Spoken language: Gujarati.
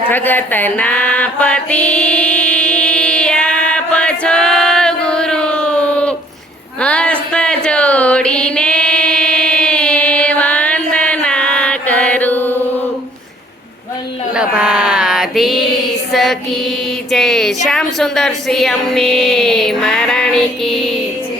જગતના પતિ ગુરુ. હસ્ત જોડીને વંદના કરું. વલ્લભાધીશ કી જય. શ્યામ સુંદર શ્રી અમને મહારાણી કી.